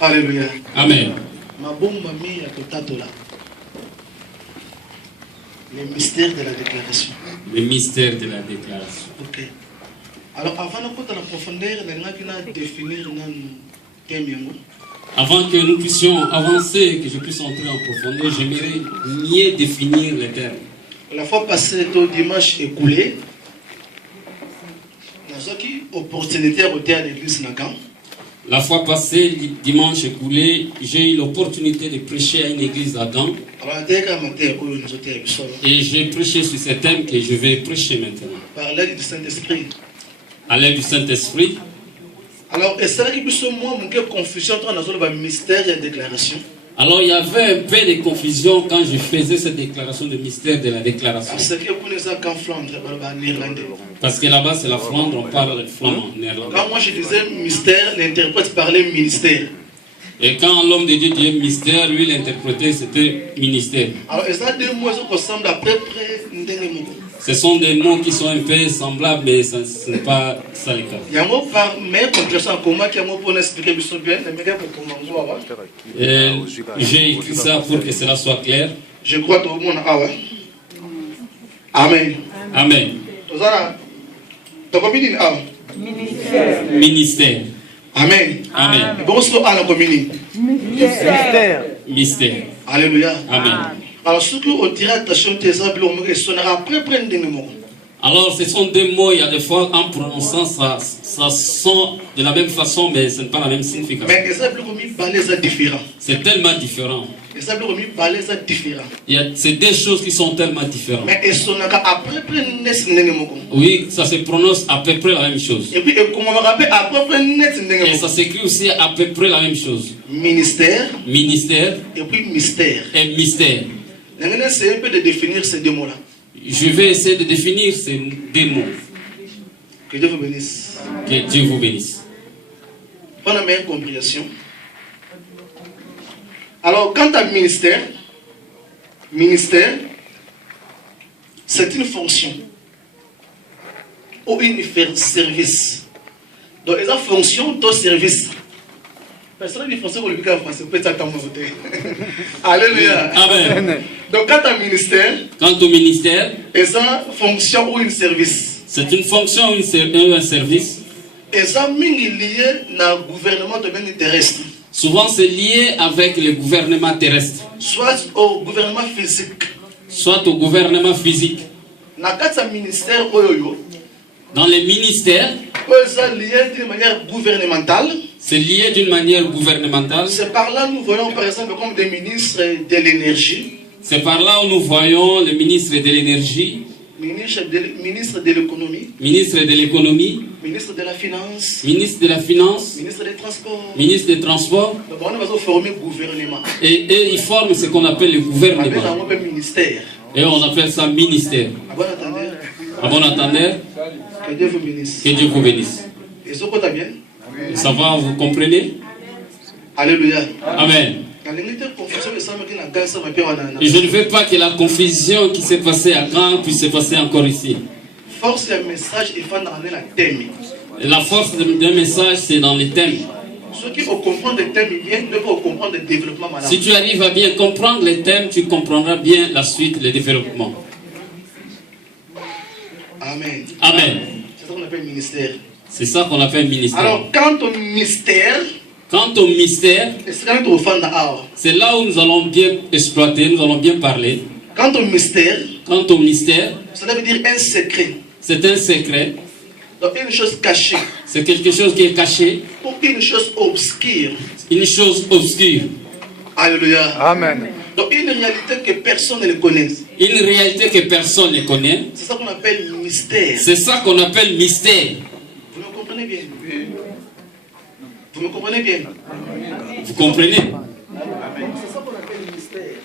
Alléluia. Amen. Le mystère de la déclaration. Le mystère de la déclaration. Ok. Alors, avant de la profondeur, on définir le thème. Avant que nous puissions avancer, que je puisse entrer en profondeur, j'aimerais mieux définir les termes. La fois passée, au dimanche écoulé, nous avons eu l'opportunité de retourner à l'église Nagan. La fois passée, dimanche écoulé, j'ai eu l'opportunité de prêcher à une église à Gand. Et j'ai prêché sur ce thème que je vais prêcher maintenant. Par l'aide du Saint-Esprit. À l'aide du Saint-Esprit. Alors, est-ce qu'il y a une confusion entre le mystère et la déclaration? Alors, il y avait un peu de confusion quand je faisais cette déclaration de mystère de la déclaration. Parce que là-bas, c'est la Flandre, on parle le flamand, néerlandais. Quand moi je disais mystère, l'interprète parlait ministère. Et quand l'homme de Dieu disait mystère, lui, l'interprétait, c'était ministère. Alors, est-ce que deux mots qui ressemblent à peu près? Ce sont des mots qui sont un peu semblables, mais ce n'est pas ça le cas. Il y a un mot par mais compréhension en commun qui est un mot pour expliquer bien. J'ai écrit ça pour que cela soit clair. Je crois que tout le monde a. Amen. Amen. Ministère. Ministère. Amen. Amen. Mystère. Mystère. Alléluia. Amen. Alors, ce que vous direz attention, tes amis, on sonnera après prendre des mots. Alors, ce sont des mots, il y a des fois, en prononçant, ça sonne de la même façon, mais ce n'est pas la même signification. Mais les amis, c'est différent. C'est tellement différent. Les amis, c'est différent. C'est des choses qui sont tellement différentes. Mais ils sont après prendre. Oui, ça se prononce à peu près la même chose. Et puis, comment on va rappeler après prendre. Et ça s'écrit aussi à peu près la même chose. Ministère. Ministère. Et puis mystère. Et mystère. On va essayer un peu de définir ces deux mots-là. Je vais essayer de définir ces deux mots. Que Dieu vous bénisse. Que Dieu vous bénisse. Pour la meilleure compréhension. Alors, quant à ministère, c'est une fonction ou une service. Donc, il y a fonction, ton service. Personne ne français pour le en français, peut-être attendre voter. Alléluia. Amen. Donc, quant à ministère, il y a fonction ou une service. C'est une fonction ou un service. Et ça, lié au gouvernement domaine terrestre. Souvent, c'est lié avec le gouvernement terrestre. Soit au gouvernement physique. Soit au gouvernement physique. Dans les ministères, c'est lié d'une manière gouvernementale. C'est lié d'une manière gouvernementale. C'est par là nous voyons par exemple comme des ministres de l'énergie. C'est par là où nous voyons le ministre de l'énergie. Ministre de l'économie. Ministre de l'économie. Ministre de la finance. Ministre de la finance. Ministre des transports. Ministre des transports. Donc on va former le gouvernement. Et ils forment ce qu'on appelle le gouvernement. On appelle ministère. Et on appelle ça ministère. À bon entendeur. Que Dieu vous bénisse. Que Dieu vous bénisse. Et ça va bien? Ça va, vous comprenez? Alléluia. Amen. Et je ne veux pas que la confusion qui s'est passée à Gand puisse se passer encore ici. Force le message, il faut dans la thème. La force d'un message, c'est dans les thèmes. Ceux qui vont comprendre les thèmes, ils vont comprendre le développement. Si tu arrives à bien comprendre les thèmes, tu comprendras bien la suite, le développement. Amen. Amen. C'est ça qu'on appelle ministère. C'est ça qu'on appelle ministère. Alors, quant au mystère, c'est là où nous allons bien exploiter, nous allons bien parler. Quant au mystère, cela veut dire un secret. C'est un secret. Donc une chose cachée. C'est quelque chose qui est caché. Ou une chose obscure. Une chose obscure. Alléluia. Amen. Donc une réalité que personne ne connaît. Une réalité que personne ne connaît. C'est ça qu'on appelle mystère. C'est ça qu'on appelle mystère. Vous me comprenez bien? Vous me comprenez bien? Vous comprenez? C'est ça qu'on appelle mystère.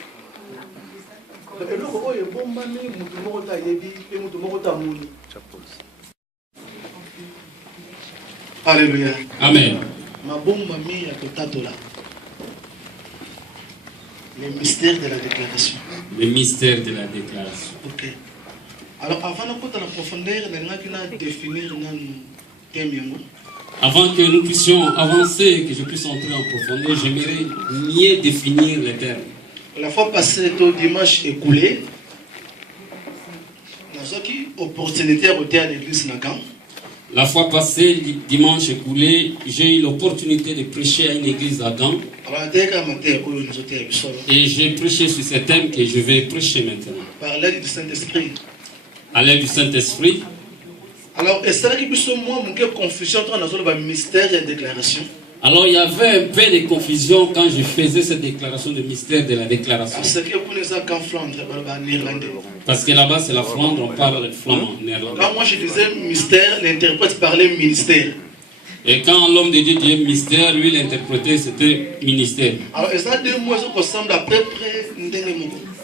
Alléluia. Amen. Le mystère de la déclaration. Le mystère de la déclaration. Ok. Alors avant de la profondeur, on a définir le thème. Avant que nous puissions avancer, que je puisse entrer en profondeur, j'aimerais mieux définir les termes. La fois passée, au dimanche écoulé, nous avons eu l'opportunité de retourner à l'église Nagan. La fois passée, dimanche écoulé, j'ai eu l'opportunité de prêcher à une église à Gand. Et j'ai prêché sur ce thème que je vais prêcher maintenant. Par l'aide du Saint-Esprit. À l'aide du Saint-Esprit. Alors, est-ce qu'il y a une confusion entre le mystère et la déclaration? Alors, il y avait un peu de confusion quand je faisais cette déclaration de mystère de la déclaration. Parce que là-bas, c'est la Flandre, on parle le flamand, néerlandais. Quand moi je disais mystère, l'interprète parlait ministère. Et quand l'homme de Dieu disait mystère, lui, l'interpréter, c'était ministère. Alors, est-ce que deux mots qui ressemblent à peu près?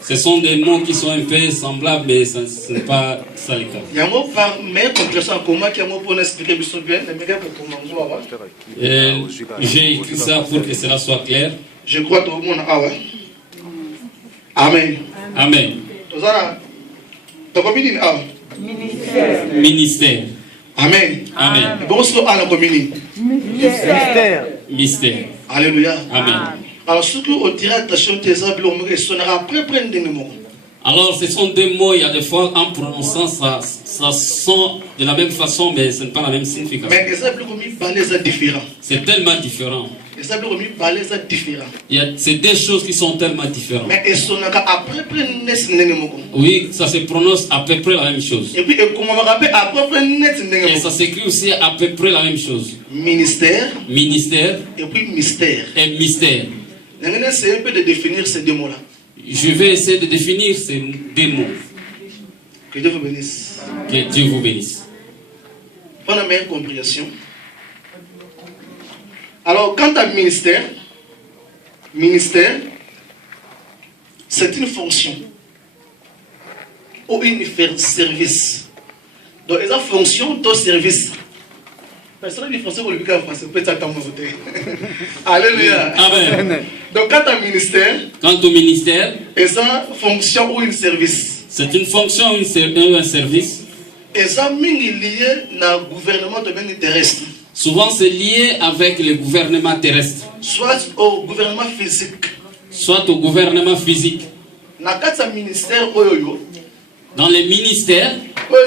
Ce sont des mots qui sont un peu semblables, mais ce n'est pas ça le cas. Il y a un mot par meilleure compréhension en commun qui est un mot pour expliquer bien. J'ai écrit ça pour que cela soit clair. Je crois que tout le monde a. Amen. Amen. Ministère. Ministère. Amen. Amen. Bon, ce qu'on a la commune. Ministère. Mystère. Alléluia. Amen. Alors, ce que on dira attention, tes amis, on sonnera après prendre des mots. Alors, ce sont deux mots, il y a des fois, en prononçant, ça sonne de la même façon, mais ce n'est pas la même signification. Mais les amis, c'est différent. C'est tellement différent. Les amis, c'est différent. C'est deux choses qui sont tellement différentes. Mais ils sont après prendre des mots. Oui, ça se prononce à peu près la même chose. Et puis, comment on va rappeler après prendre des mots? Et ça s'écrit aussi à peu près la même chose. Ministère. Ministère. Et puis mystère. Et mystère. C'est un peu de définir ces deux mots-là. Je vais essayer de définir ces deux mots. Que Dieu vous bénisse. Que Dieu vous bénisse. Pour la meilleure compréhension. Alors, quant à ministère, c'est une fonction ou une service. Donc, ils ont fonction, ton service. Personne ne français pour le en français, peut-être attendre mon côté. Alléluia. Amen. Donc, quant à ministère, ils ont fonction ou une service. C'est une fonction ou un service. Ils ont lié dans le gouvernement domaine terrestre. Souvent, c'est lié avec le gouvernement terrestre. Soit au gouvernement physique. Soit au gouvernement physique. Dans les ministères,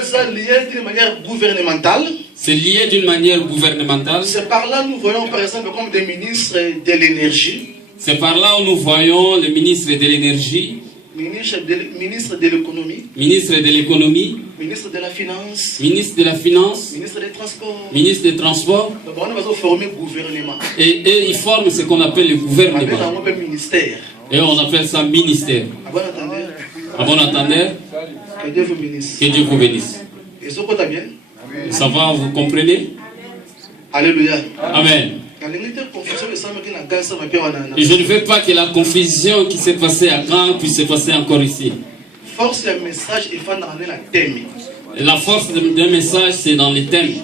c'est lié d'une manière gouvernementale. C'est lié d'une manière gouvernementale. C'est par là nous voyons par exemple comme des ministres de l'énergie. C'est par là où nous voyons le ministre de l'énergie. Ministre de l'économie. Ministre de l'économie. Ministre de la finance. Ministre de la finance. Ministre des transports. Ministre des transports. Donc on va former le gouvernement. Et ils forment ce qu'on appelle le gouvernement. On appelle ministère. Et on appelle ça ministère. À bon entendeur. Que Dieu vous bénisse. Que Dieu vous bénisse. Et ce que tu as bien? Ça va, vous comprenez? Alléluia. Amen. Et je ne veux pas que la confusion qui s'est passée à Gand puisse se passer encore ici. Force le message, il faut dans la thème. Et la force d'un message, c'est dans les thèmes.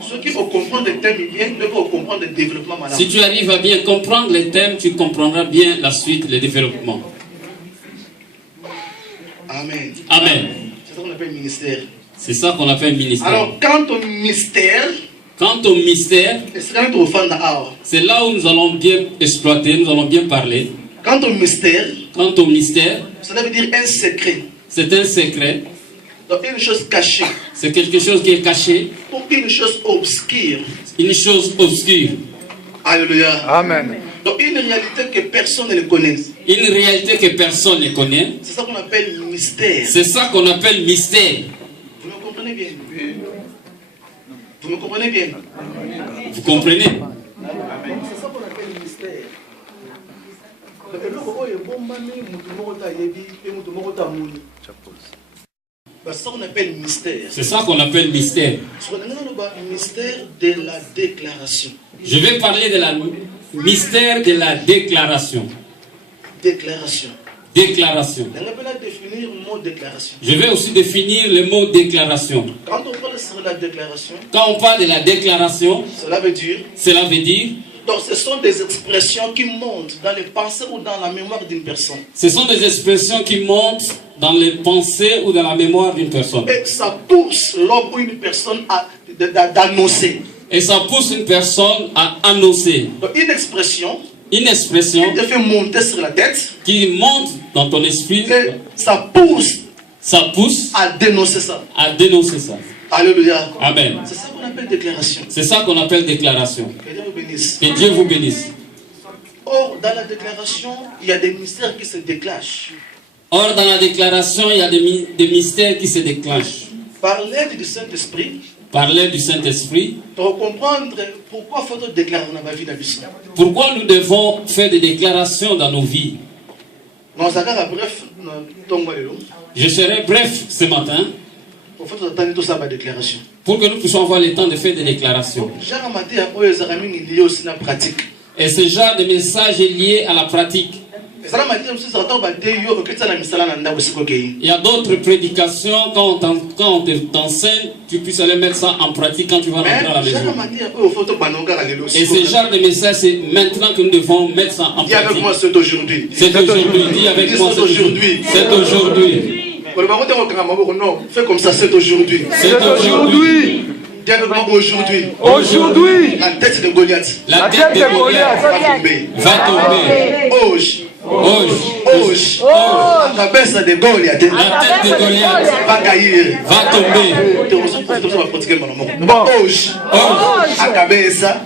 Ceux qui vont comprendre les thèmes, ils vont comprendre le développement. Si tu arrives à bien comprendre les thèmes, tu comprendras bien la suite, le développement. Amen. Amen. C'est ça qu'on appelle ministère. C'est ça qu'on appelle ministère. Alors, quant au mystère, c'est là où nous allons bien exploiter, nous allons bien parler. Quant au mystère, cela veut dire un secret. C'est un secret. Donc une chose cachée. C'est quelque chose qui est caché. Ou une chose obscure. Une chose obscure. Alléluia. Amen. Donc une réalité que personne ne connaît. Une réalité que personne ne connaît. C'est ça qu'on appelle mystère. C'est ça qu'on appelle mystère. Vous me comprenez bien? Vous me comprenez bien? Vous comprenez? C'est ça qu'on appelle mystère. C'est ça qu'on appelle mystère. C'est ça qu'on appelle mystère. Mystère de la déclaration. Je vais parler de la mystère de la déclaration. Déclaration. Déclaration. Définir le mot déclaration. Je vais aussi définir le mot déclaration. Quand on parle de la déclaration, quand on parle de la déclaration, cela veut dire. Donc ce sont des expressions qui montent dans les pensées ou dans la mémoire d'une personne. Ce sont des expressions qui montent dans les pensées ou dans la mémoire d'une personne. Et ça pousse l'homme ou une personne d'annoncer. Et ça pousse une personne à annoncer. Donc, une expression Une expression qui te fait monter sur la tête, qui monte dans ton esprit, et ça pousse à dénoncer ça. dénoncer ça. Alléluia. Amen. C'est ça qu'on appelle déclaration. C'est ça qu'on appelle déclaration. Que Dieu vous bénisse. Que Dieu vous bénisse. Or, dans la déclaration, il y a des mystères qui se déclenchent. Or, dans la déclaration, il y a des mystères qui se déclenchent. Par l'aide du Saint-Esprit, Par l'aide du Saint-Esprit, pour comprendre pourquoi il faut déclarer dans ma vie d'habitude. pourquoi nous devons faire des déclarations dans nos vies. Bref, Je serai bref ce matin il faut attendre tout ça ma déclaration. pour que nous puissions avoir le temps de faire des déclarations. Et ce genre de message est lié à la pratique. Il y a d'autres prédications, quand on t'enseigne, tu puisses aller mettre ça en pratique quand tu vas rentrer à la maison. Et ce genre de message, c'est maintenant que nous devons mettre ça en pratique. Dis avec moi, c'est aujourd'hui. C'est aujourd'hui. Dis avec moi, c'est aujourd'hui. C'est aujourd'hui. Non, fais comme ça, c'est aujourd'hui. C'est aujourd'hui. Dis avec moi aujourd'hui. Aujourd'hui, La tête de Goliath La tête de Goliath va tomber. va tomber. Hoje. Hoje. La cabeça de Goliath La tête de Goliath va cair. va tomber. Hoje. A cabeça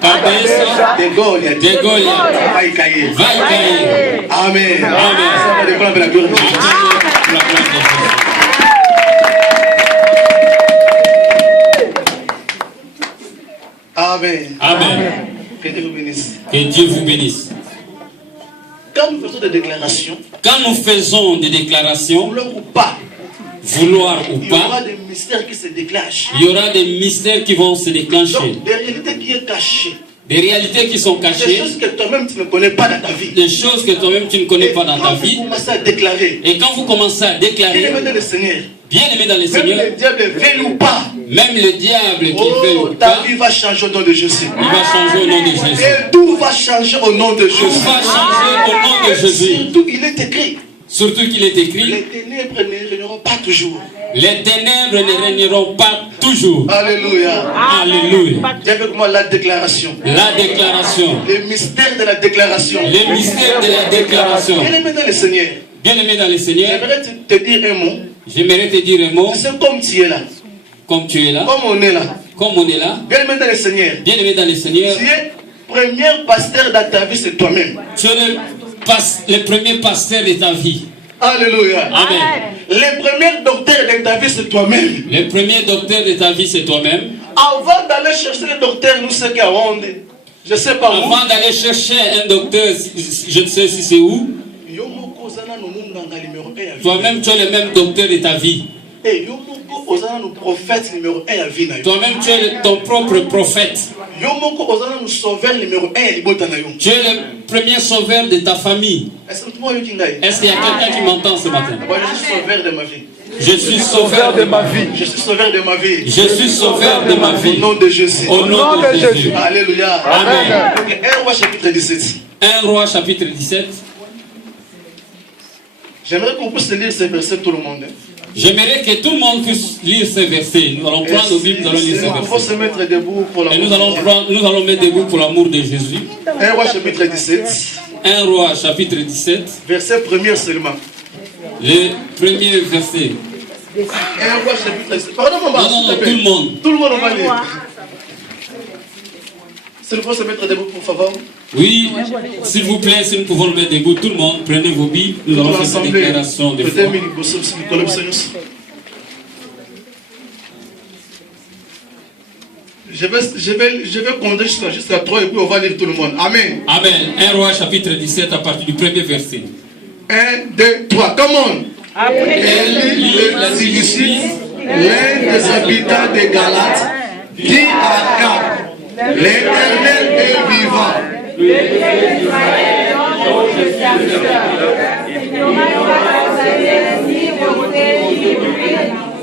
de Goliath De Goliath vai cair. va cair. Amen. Amen. Ça va dépendre de la gloire de Dieu. La gloire de Dieu. Amen. Amen. Que Dieu vous bénisse. Que Dieu vous bénisse. Quand nous faisons des déclarations, Quand nous faisons des déclarations, vouloir ou pas, vouloir ou il y aura pas, des mystères qui se déclenchent. il y aura des mystères qui vont se déclencher. Donc, des réalités qui sont cachées. Des réalités qui sont Des cachées, choses que toi-même tu ne connais pas dans ta vie. des choses que toi-même tu ne connais pas dans ta Quand vie. vous commencez à déclarer, Et quand vous commencez à déclarer, bien aimé dans le Seigneur, bien aimé dans le même Seigneur, le diable veuille ou pas, même le diable qui veut oh, ou ta pas, vie va changer au nom de Jésus. il va changer au nom de Jésus. Et tout va changer au nom de Tout Jésus. va changer au nom de Jésus. Surtout, il est écrit, Surtout qu'il est écrit, les ténèbres ne régneront pas toujours. les ténèbres ne régneront pas toujours. Alléluia. Alléluia. Dis avec moi la déclaration. La déclaration, Les mystères de la déclaration. les mystères de la déclaration. Bien aimé dans le Seigneur, Bien aimé dans le Seigneur, j'aimerais te dire un mot. j'aimerais te dire un mot, C'est comme tu es là, comme tu es là, comme on est là. comme on est là, Bien aimé dans le Seigneur, bien aimé dans le Seigneur, tu es premier pasteur dans ta vie, c'est toi-même. tu es le premier pasteur de ta vie. Alléluia. Amen. Le premier docteur de ta vie, c'est toi-même. Le premier docteur de ta vie, c'est toi-même. Avant d'aller chercher le docteur, nous sommes qu'à Ronde. Je ne sais pas où. Avant d'aller chercher un docteur, je ne sais si c'est où, toi-même tu es le même docteur de ta vie. Toi-même tu es ton propre prophète. Tu es le premier sauveur de ta famille. Est-ce qu'il y a quelqu'un qui m'entend ce matin? Je suis sauveur de ma vie. Je suis sauveur de ma vie. Je suis sauveur de ma vie. Je suis sauveur de ma vie. Au nom de Jésus. Au nom de Jésus. Alléluia. Amen. 1 Roi chapitre 17. 1 Roi chapitre 17. J'aimerais qu'on puisse lire ces versets tout le monde. J'aimerais que tout le monde puisse lire ces versets. Nous allons prendre nos Bibles, nous allons lire ces Il faut se versets. mettre debout pour Et l'amour. nous allons mettre debout pour l'amour de Jésus. 1 Roi chapitre 17. 1 Roi chapitre 17. Verset 1er seulement. Le premier verset. 1 Roi chapitre 17. Pardon, maman. Non, tout le monde. Tout le monde, on va lire. S'il faut se mettre debout, pour favor. Oui, s'il vous plaît, si nous pouvons le mettre debout, tout le monde, prenez vos Bibles, nous allons faire cette déclaration de foi. Je vais compter jusqu'à 3 et puis on va lire tout le monde. Amen. Amen. 1 Roi chapitre 17 à partir du premier verset. 1, 2, 3. Come on. Elle lit la Sigissi, l'un des habitants de Galate, dit à Akab, l'Éternel est vivant. le Dieu d'Israël dont je suis serviteur. Il n'y aura pas ni volonté ni bruit,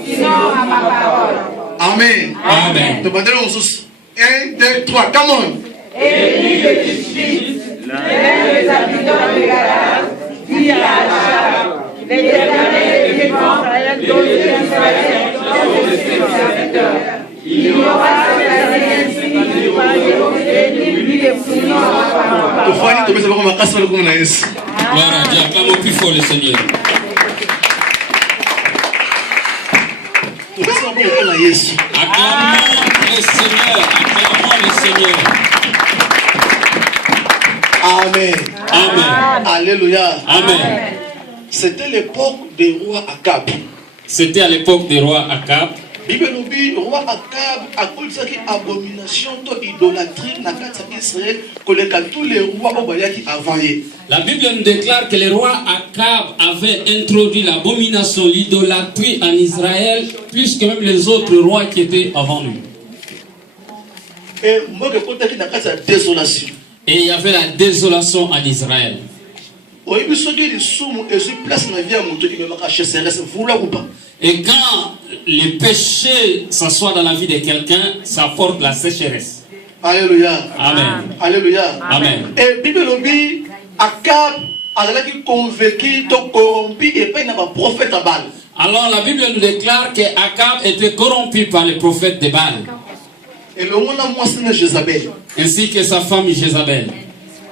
sinon à ma parole. Amen. Amen. 1, 2, 3. Come on. Élie le Tishbite, l'un des habitants de Galate, dit à Achab, l'Éternel est vivant, dont je suis Israël, dont je suis serviteur. Il n'y aura cette année ainsi Gloire à Dieu, acclamons plus fort le Seigneur. Acclamons le Seigneur, acclamons le Seigneur. Amen. Amen. Alléluia. Amen. C'était l'époque des rois Akab. C'était à l'époque des rois Akab. Bible nous dit, roi Akab a connu abomination de idolâtrie dans Israël que tous les rois qui avant. La Bible nous déclare que le roi Akab avait introduit l'abomination, l'idolâtrie en Israël, plus que même les autres rois qui étaient avant lui. Et désolation. Et il y avait la désolation en Israël. Et quand les péchés s'assoient dans la vie de quelqu'un, ça apporte la sécheresse. Alléluia. Amen. Alléluia. Amen. Et Bible nous dit, Akab a convaincu, corrompu et pas un prophète à Baal. Alors la Bible nous déclare que Akab était corrompu par les prophètes de Baal. Et le monde a moissonné Jézabel. Ainsi que sa femme Jézabel.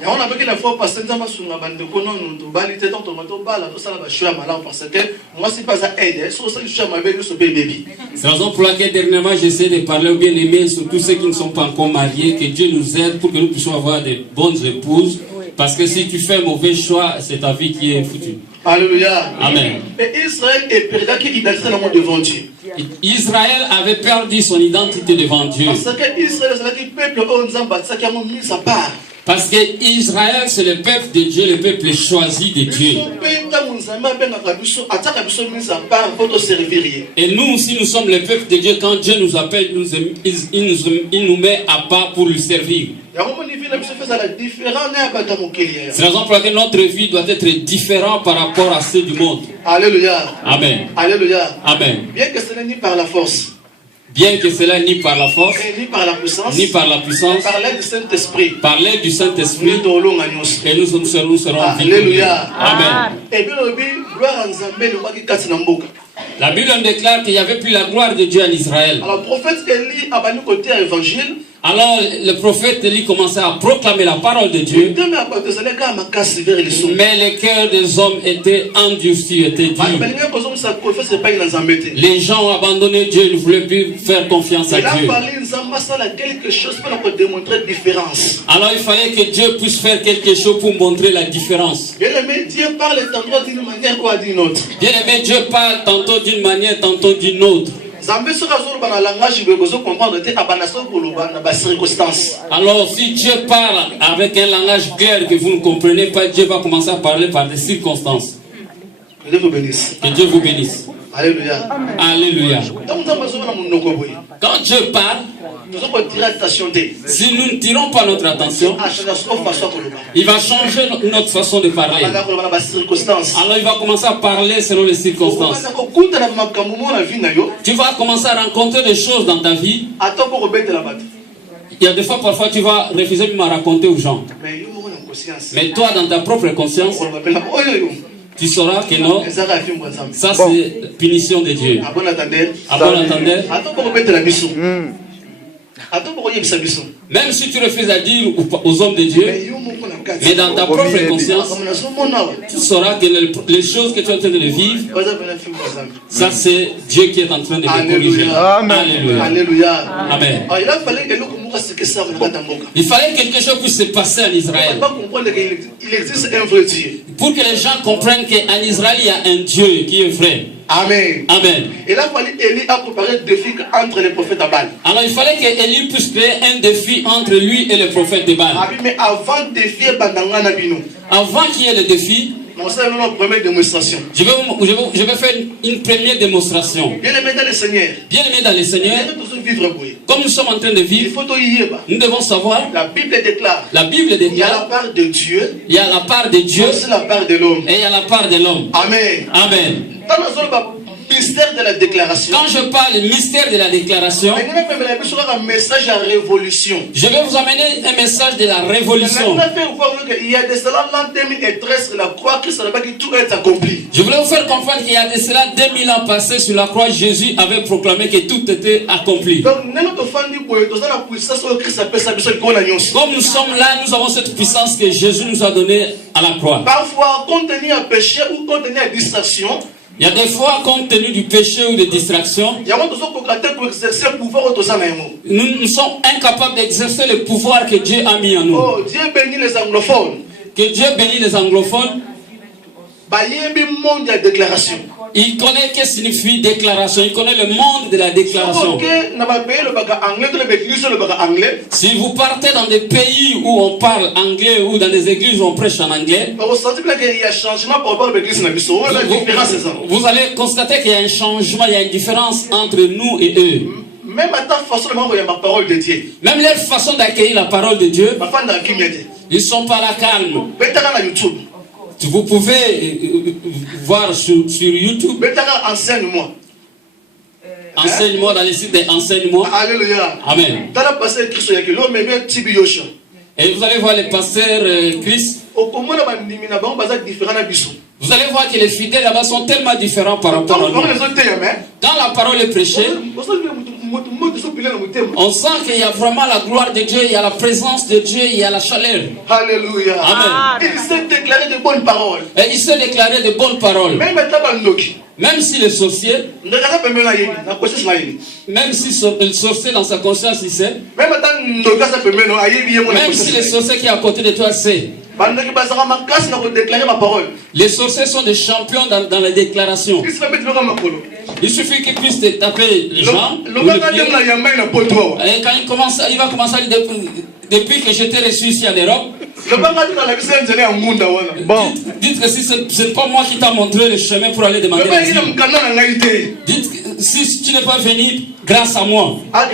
Et on a vu que la fois passée, nous avons sur la bande de Konon, nous avons balité dans ton bateau, tout ça, là, je suis à malin parce que moi, c'est pas à aider. Sur ça, je suis à ma belle, sur bébé. C'est la raison pour laquelle dernièrement j'essaie de parler aux bien-aimés, sur tous ceux qui ne sont pas encore mariés, que Dieu nous aide pour que nous puissions avoir de bonnes épouses. Parce que si tu fais un mauvais choix, c'est ta vie qui est foutue. Alléluia. Amen. Et Israël est perdu qu'il identité devant Dieu. Israël avait perdu son identité devant Dieu. Parce que Israël, c'est le peuple qui a mis sa part. Parce que Israël, c'est le peuple de Dieu, le peuple choisi de Dieu. Et nous aussi, nous sommes le peuple de Dieu. Quand Dieu nous appelle, il nous met à part pour lui servir. C'est la raison pour laquelle notre vie doit être différente par rapport à ceux du monde. Alléluia. Amen. Alléluia. Amen. Bien que ce n'est ni par la force. Bien que cela ni par la force, ni par la puissance, par l'aide du Saint-Esprit. Par l'aide du Saint-Esprit, et nous serons Alléluia. Amen. Et bien, gloire à Nzambé, le roi qui casse Namboka. La Bible déclare qu'il n'y avait plus la gloire de Dieu en Israël. Alors, le prophète Élie a banni côté à l'évangile. Alors le prophète Élie commençait à proclamer la parole de Dieu. Mais les cœurs des hommes étaient endurcis, étaient durs. Les gens ont abandonné Dieu, ils ne voulaient plus faire confiance à Dieu. Alors il fallait que Dieu puisse faire quelque chose pour montrer la différence. Bien aimé, Dieu parle tantôt d'une manière ou d'une autre. Bien aimé, Dieu parle tantôt d'une manière, tantôt d'une autre. Alors si Dieu parle avec un langage clair que vous ne comprenez pas, Dieu va commencer à parler par des circonstances. Que Dieu vous bénisse. Que Dieu vous bénisse. Alléluia. Alléluia. Quand Dieu parle, si nous ne tirons pas notre attention, il va changer notre façon de parler. Alors il va commencer à parler selon les circonstances. Tu vas commencer à rencontrer des choses dans ta vie. Il y a des fois, parfois, tu vas refuser de me raconter aux gens. Mais toi, dans ta propre conscience, tu sauras que non, ça c'est punition de Dieu. À bon entendeur. Même si tu refuses à dire aux hommes de Dieu, mais dans ta propre conscience, tu sauras que les choses que tu es en train de vivre, ça c'est Dieu qui est en train de te corriger. Alléluia. Alléluia. Amen. Il fallait que quelque chose puisse se passer en Israël. Il existe un vrai Dieu. Pour que les gens comprennent qu'en Israël, il y a un Dieu qui est vrai. Amen. Amen. Et là, Élie a préparé un défi entre les prophètes de Baal. Alors il fallait qu'Élie puisse créer un défi entre lui et les prophètes de Baal. Mais avant de défier avant qu'il y ait le défi, je vais faire une première démonstration. Bien aimé dans le Seigneur. Bien aimé dans le Seigneur. Comme nous sommes en train de vivre, nous devons savoir. La Bible déclare. Il y a la part de Dieu. Il y a la part de Dieu. C'est la part de l'homme. Et il y a la part de l'homme. Amen. Amen. Mystère de la déclaration. Quand je parle du mystère de la déclaration, je vais vous amener un message de la révolution. Il y a de cela l'an 2013, la croix Christ a dit tout est accompli. Je voulais vous faire comprendre qu'il y a de cela 2000 ans passés sur la croix, Jésus avait proclamé que tout était accompli. Donc, nous devons nous sommes là, nous avons cette puissance que Jésus nous a donnée à la croix. Parfois, compte tenu à péché ou compte tenu à distraction, il y a des fois, compte tenu du péché ou de distraction, nous sommes incapables d'exercer le pouvoir que Dieu a mis en nous. Oh, Dieu bénit les anglophones. Que Dieu bénit les anglophones. Il connaît ce que signifie déclaration. Il connaît le monde de la déclaration. Si vous partez dans des pays où on parle anglais ou dans des églises où on prêche en anglais, vous allez constater qu'il y a un changement, il y a une différence entre nous et eux. Même leur façon d'accueillir la parole de Dieu, ils ne sont pas là calmes. Vous pouvez voir sur YouTube. Enseigne-moi. Enseigne-moi dans les sites d'enseignement. Alléluia. Amen. Et vous allez voir les pasteurs Christ. Vous allez voir que les fidèles là-bas sont tellement différents par rapport à nous. Quand la parole est prêchée, on sent qu'il y a vraiment la gloire de Dieu, il y a la présence de Dieu, il y a la chaleur. Alléluia. Amen. Il sait déclarer de bonnes paroles. Et il sait déclarer de bonnes paroles. Même si le sorcier, même si le sorcier dans sa conscience il sait, même si le sorcier qui est à côté de toi sait, les sorciers sont des champions dans la déclaration. Il suffit qu'ils puissent te taper les gens. Et quand il va commencer à dire depuis que j'étais reçu ici en Europe, dites que si ce n'est pas moi qui t'a montré le chemin pour aller demander l'asile. Dites si tu n'es pas venu grâce à moi. Alors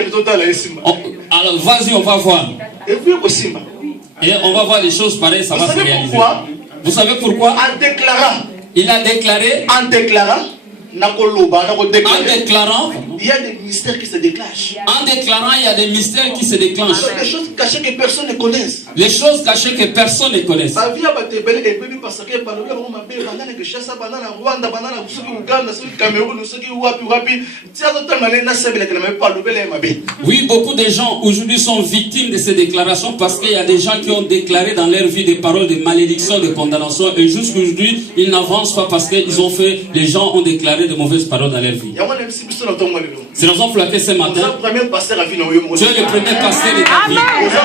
vas-y, on va voir. Et on va voir les choses pareilles, ça va se réaliser. Vous savez pourquoi? Il a déclaré. En déclarant, il y a des mystères qui se déclenchent. En déclarant, il y a des mystères qui se déclenchent. Des choses cachées que personne ne connaît. Les choses cachées que personne ne connaît. Oui, beaucoup de gens aujourd'hui sont victimes de ces déclarations parce qu'il y a des gens qui ont déclaré dans leur vie des paroles de malédiction, de condamnation, et jusqu'aujourd'hui ils n'avancent pas parce qu'ils ont fait, les gens ont déclaré de mauvaises paroles dans leur vie. C'est la raison pour laquelle ce matin, tu es le premier pasteur de ta vie. Tu es le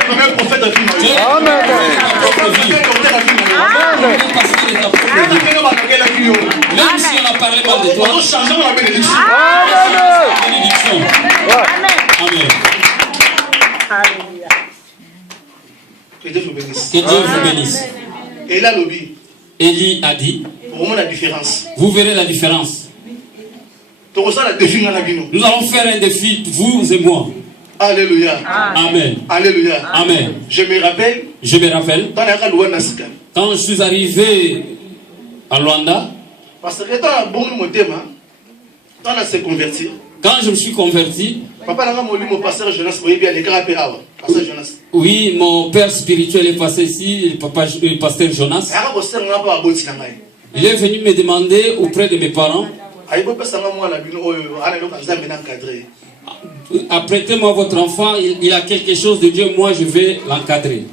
premier prophète de ta vie. Tu es le premier prophète de ta propre vie. Même si on a parlé mal de toi, Amen. Que Dieu vous bénisse. Que Dieu vous bénisse. Et là, Élie a dit, vous verrez la différence. Nous allons faire un défi, vous et moi. Alléluia. Amen. Alléluia. Amen. Je me rappelle. Quand je suis arrivé à Luanda, quand je me suis converti, oui, mon père spirituel est passé ici, le pasteur Jonas. Il est venu me demander auprès de mes parents, apprêtez-moi votre enfant, il a quelque chose de Dieu, moi je vais l'encadrer.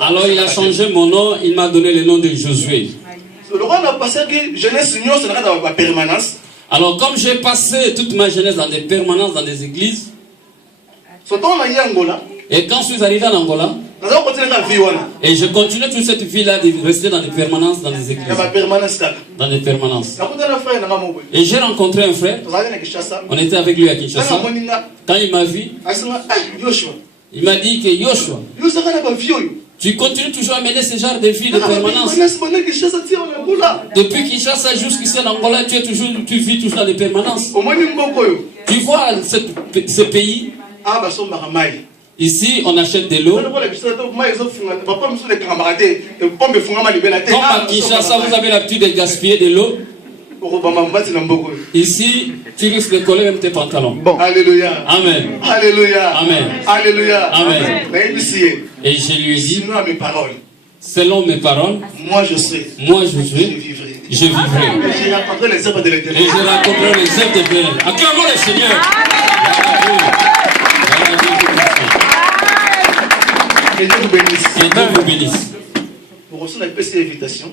Alors il a changé mon nom, il m'a donné le nom de Josué. Alors comme j'ai passé toute ma jeunesse dans des permanences, dans des églises, et quand je suis arrivé en Angola, et je continue toute cette vie-là de rester dans des permanences, dans des églises. Dans des permanences. Et j'ai rencontré un frère. On était avec lui à Kinshasa. Quand il m'a vu, il m'a dit que Yoshua, tu continues toujours à mener ce genre de vie de permanence. Depuis Kinshasa jusqu'ici en Angola, tu vis toujours dans des permanences. Tu vois ce pays. Ici, on achète de l'eau. Comme à Kinshasa, vous avez l'habitude de gaspiller de l'eau. Ici, tu risques de coller même tes pantalons. Bon. Alléluia. Amen. Alléluia. Amen. Alléluia. Amen. Et je lui ai dit, selon mes paroles, moi je suis, je vivrai. Et je rencontrerai les œuvres de l'Éternel. Acclamons le Seigneur. Que Dieu vous bénisse. Que Dieu vous bénisse. Pour recevoir cette invitation,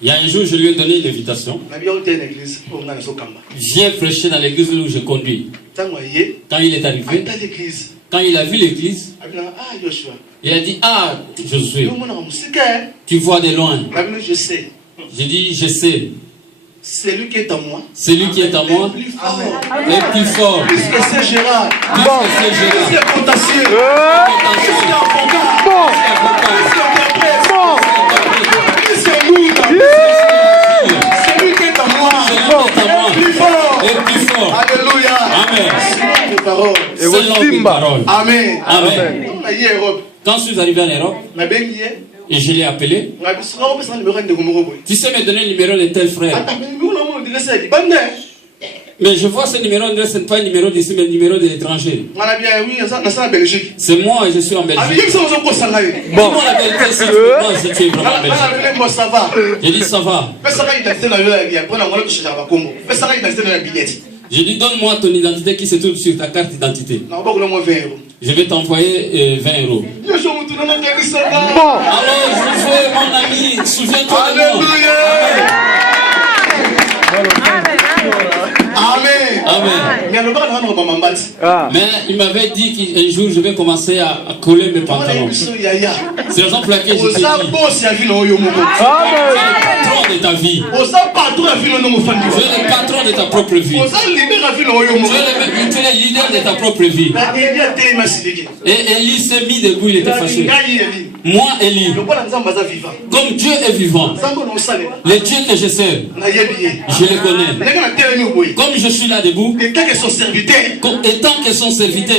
il y a un jour, je lui ai donné une invitation. Viens prêcher dans l'église où je conduis. Quand il est arrivé, quand il a vu l'église, il a dit, ah, Josué, tu vois de loin. J'ai dit, je sais. Celui qui est en moi, est plus fort. Plus que c'est Gérard. Plus que c'est Gérard. Plus que Contassieux. Plus que avocat. Plus que Bouddha. Celui qui est en moi, est plus fort. Est plus fort. Alléluia. Amen. C'est une parole. Amen. Amen. Quand je suis arrivé en Europe, et je l'ai appelé, tu sais me donner le numéro de tel frère. Mais je vois ce numéro, ce n'est pas un numéro d'ici, mais un numéro de l'étranger. C'est moi et je suis en Belgique. Dis-moi la vérité si tu penses que tu es vraiment en Belgique. J'ai dit ça va. J'ai dit donne-moi ton identité qui se trouve sur ta carte d'identité. Je vais t'envoyer 20 €. Alors je fais mon ami, souviens-toi de moi. Amen. Mais il m'avait dit qu'un jour je vais commencer à coller mes pantalons. C'est la raison pour laquelle je t'ai dit. Tu es le patron de ta vie. Tu es le patron de ta propre vie. Tu es le leader de ta propre vie. Et Élie s'est mis debout, il était fâché. Moi, Élie, comme Dieu est vivant, le Dieu que je sers, je le connais. Comme je suis là debout, étant que son serviteur,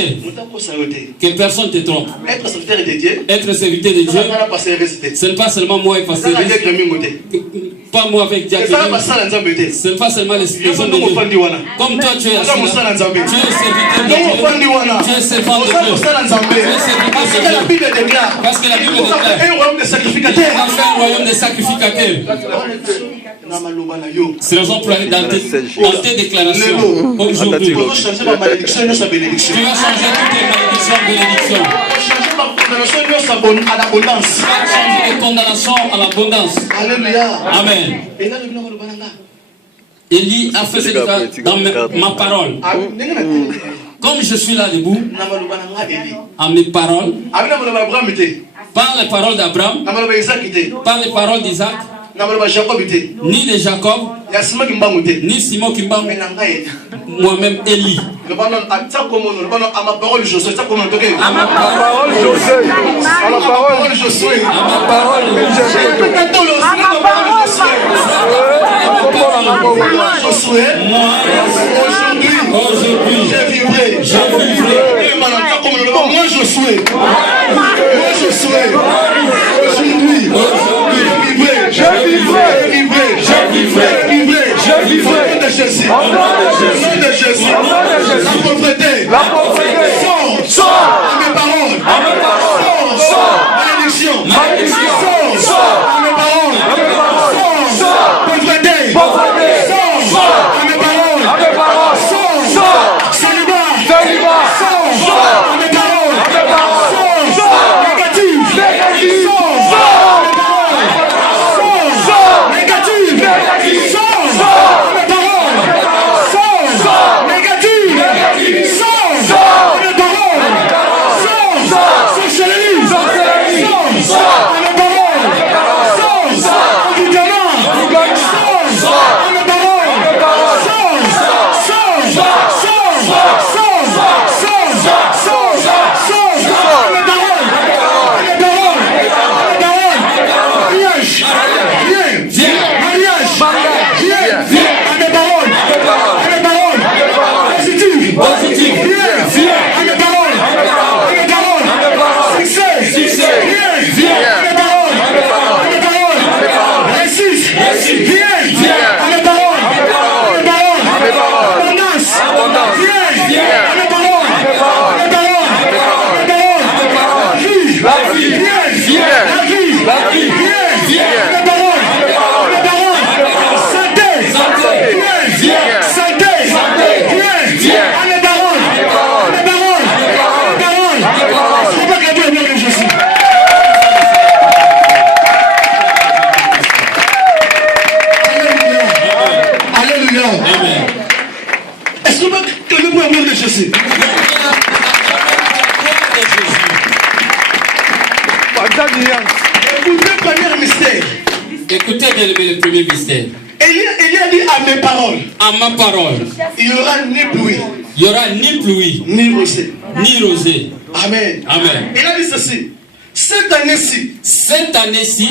que personne ne te trompe. Être serviteur de Dieu, ce n'est pas seulement moi et passer. Pas moi avec Dieu. Ce n'est pas seulement les hommes de Dieu. Comme toi, tu es assis là. Tu es serviteur de Dieu. Tu es servant de Dieu. Tu es serviteur de Dieu. Parce que la Bible déclare un royaume de sacrificateurs. C'est la raison pour laquelle dans tes déclarations, aujourd'hui, tu vas changer toutes les malédictions en bénédictions. Tu vas changer les condamnations à l'abondance. Alléluia. Amen. Élie a fait ce dans ma parole. Comme je suis là debout, à mes paroles, par les paroles d'Abraham, par les paroles d'Isaac, ni de Jacob, ni Simon Kimbangu, moi-même Élie. À ma parole Josué. À ma parole Josué. À ma parole Josué. À ma parole Josué. Moi, aujourd'hui, je vivrai. Moi, Josué. Aujourd'hui, je vivrai. Au nom de Jésus. La pauvreté. Sors. À mes paroles. Sors. Malédiction. Sors. À mes paroles. Sors. Pauvreté. Sors. À mes paroles. Sors. Célibat. Sors. À mes paroles. Sors. Négatif. Sors. Négatif. Sors. Que le amour de Jésus. Écoutez le premier mystère. Écoutez le premier mystère. Élie a dit à mes paroles. À ma parole. Il n'y aura ni pluie. Il n'y aura ni pluie. Ni rosée. Ni rosée. Amen. Amen. Il a dit ceci. Cette année-ci. Cette année-ci.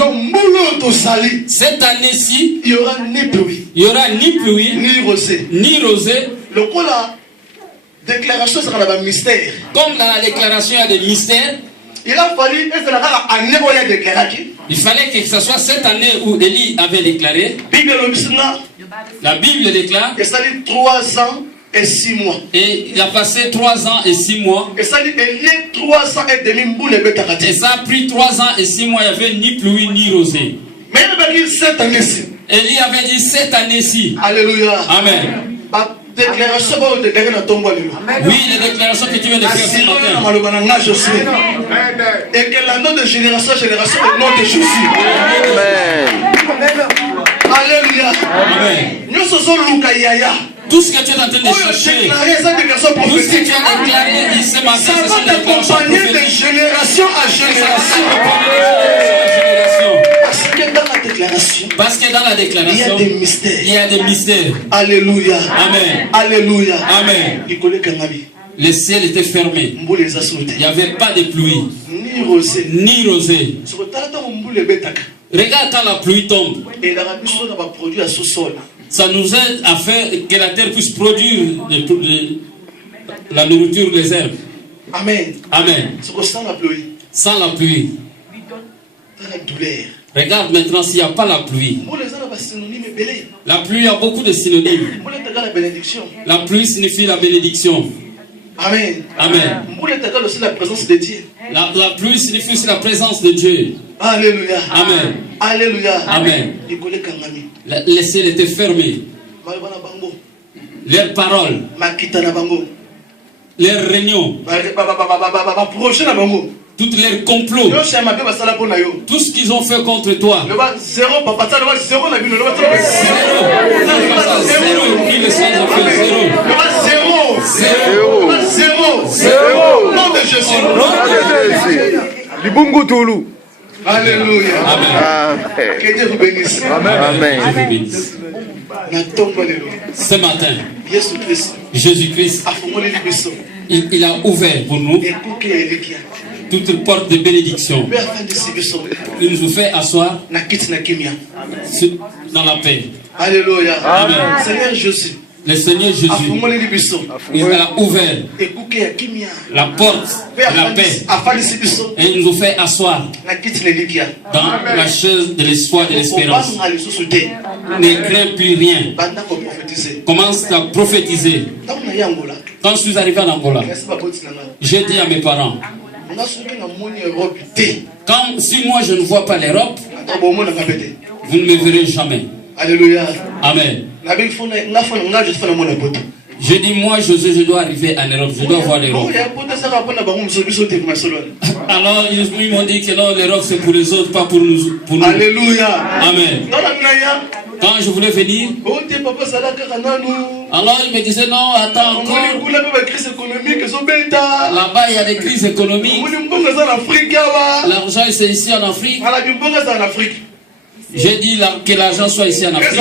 Cette année-ci. Il n'y aura ni pluie. Il n'y aura ni pluie. Ni rosée. Ni rosée. Le coup la déclaration sera dans le mystère. Comme dans la déclaration il y a des mystères. Il a fallu il fallait que ce soit cette année où Élie avait déclaré. La Bible déclare. Et ça dit 3 ans et 6 mois. Et il a passé 3 ans et 6 mois. Et ça dit 3 ans et demi. Et ça a pris 3 ans et 6 mois. Il n'y avait ni pluie ni rosée. Mais il avait dit cette année-ci. Élie avait dit cette année-ci. Alléluia. Amen. Déclaration oui, les déclarations que tu viens de faire ce matin. Et que la note de génération en génération est le nom de Jésus. Amen. Alléluia. Amen. Tout ce que tu es en train de chercher, tout ce que tu as déclaré ce matin, ça va t'accompagner de génération à génération. Parce que dans la déclaration, il y a des mystères. Il y a des mystères. Alléluia. Amen. Alléluia. Amen. Le ciel était fermé. Il n'y avait pas de pluie. Ni rosée. Ni rosée. Regarde quand la pluie tombe. Ça nous aide à faire que la terre puisse produire la nourriture, les herbes. Amen. Amen. Sans la pluie. Regarde maintenant s'il n'y a pas la pluie. La pluie a beaucoup de synonymes. La pluie signifie la bénédiction. Amen. Amen. La présence de Dieu. La pluie signifie aussi la présence de Dieu. Alléluia. Amen. Alléluia. Amen. Le ciel était fermé. Leurs paroles. Leurs réunions. Toutes leurs complots. Tout ce qu'ils ont fait contre toi. Zéro. Nom de Jésus. Alléluia. Amen. Que Dieu vous bénisse. Amen. Ce matin, Jésus-Christ, il a ouvert pour nous toute porte de bénédiction. Il nous fait asseoir dans la paix. Alléluia. Amen. Seigneur Jésus. Le Seigneur Jésus, il a ouvert la porte de la paix et il nous fait asseoir dans la chaise de l'espoir et de l'espérance. Ne crains plus rien. Commence à prophétiser. Quand je suis arrivé en Angola, j'ai dit à mes parents, quand si moi je ne vois pas l'Europe, vous ne me verrez jamais. Alléluia. Amen. J'ai dit, moi, José, je dois arriver en Europe, je dois voir l'Europe. Alors, ils m'ont dit que non, l'Europe, c'est pour les autres, pas pour nous. Alléluia. Amen. Quand je voulais venir, alors il me disait, non, attends encore. Là-bas, il y a des crises économiques. L'argent, c'est ici en Afrique. J'ai dit que l'argent soit ici en Afrique,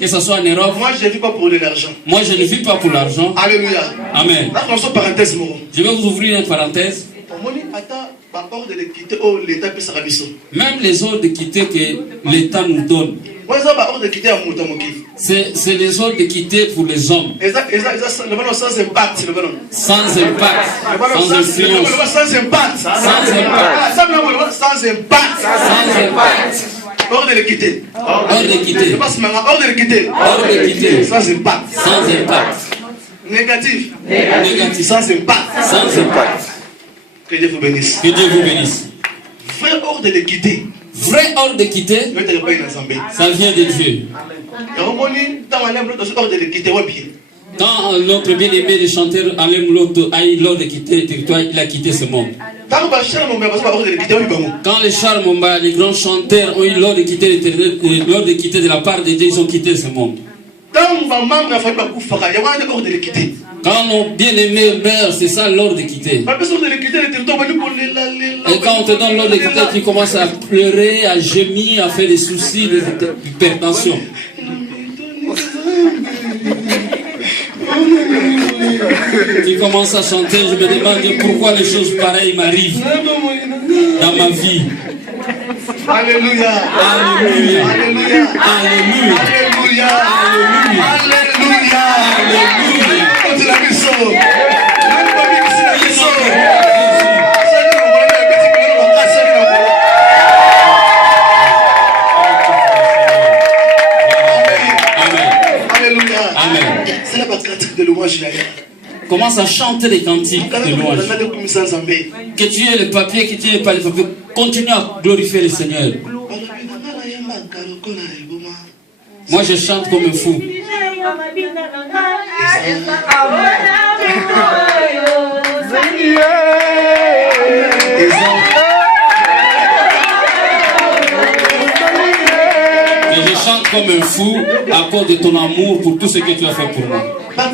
que ce soit en Europe. Moi, je ne vis pas pour l'argent. Moi, je ne vis pas pour l'argent. Alléluia. Amen. Je vais vous ouvrir une parenthèse. Même les ordres de quitter que l'État nous donne, c'est les ordres de quitter pour les hommes. Sans impact, sans influence, sans impact. Sans impact. Ordre de quitter. Ordre de quitter. Ordre de quitter. Ordre de quitter. Sans impact. Sans impact. Négatif. Négatif. Sans impact. Sans impact. Que Dieu vous bénisse. Que Dieu vous bénisse. Vrai ordre de quitter. Vrai ordre de quitter. Ça vient de Dieu. Quand notre bien-aimé le chanteur Alem Loto a eu l'ordre de quitter le territoire, il a quitté ce monde. Quand les Charles Momba, les grands chanteurs ont eu l'ordre de quitter le territoire, l'ordre de quitter de la part de Dieu, ils ont quitté ce monde. Quand nos bien-aimés meurent, c'est ça l'ordre de quitter. Et quand on te donne l'ordre de quitter, tu commences à pleurer, à gémir, à faire des soucis d'hypertension. Tu commences à chanter, je me demande pourquoi les choses pareilles m'arrivent dans ma vie. Alléluia. Alléluia. Alléluia. Alléluia. Alléluia. Alléluia. Alléluia. Amen. C'est la pratique de louange. Commence à chanter des cantiques de louange. Que tu aies le papier, que tu n'aies pas le papier, continue à glorifier le Seigneur. Moi je chante comme un fou. Et je chante comme un fou à cause de ton amour pour tout ce que tu as fait pour moi. Pour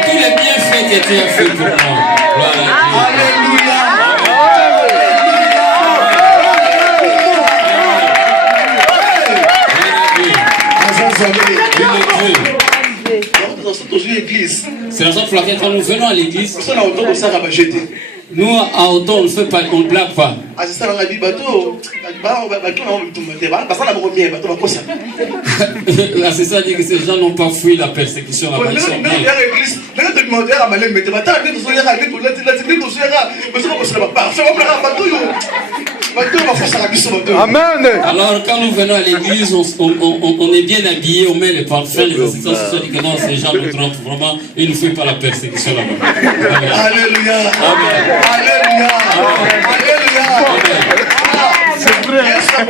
tous les bienfaits que tu as fait pour moi. Alléluia. C'est la raison pour laquelle quand nous venons à l'église, nous à Auton on ne fait pas, on ne blague pas. Là c'est ça dit que ces gens n'ont pas fui la persécution là-bas, ils sont bien. Amen. Alors quand nous venons à l'église, on est bien habillé, on met les parfums, les assistants sociaux disent que non, ces gens nous trompent vraiment, ils ne font pas la persécution là-bas. Alléluia. Amen. Alléluia. Alléluia. C'est vrai. C'est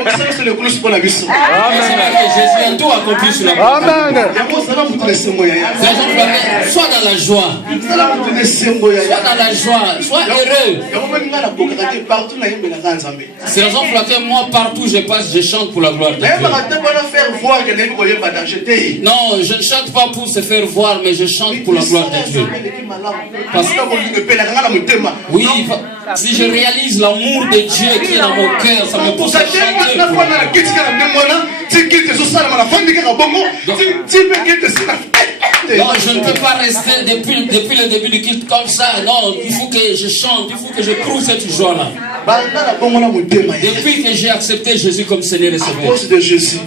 vrai que Jésus a tout accompli sur la croix. Amen. Sois dans la joie. Sois dans la joie. Sois heureux. C'est la raison pour laquelle moi, partout je passe, je chante pour la gloire de Dieu. Non, je ne chante pas pour se faire voir, mais je chante pour la gloire de Dieu. Parce que, oui, si je réalise l'amour de Dieu qui est dans mon cœur, ça me pousse à chanter. Non, je ne peux pas rester depuis le début du culte comme ça. Non, il faut que je chante, il faut que je prouve cette joie-là. Depuis que j'ai accepté Jésus comme Seigneur et Sauveur,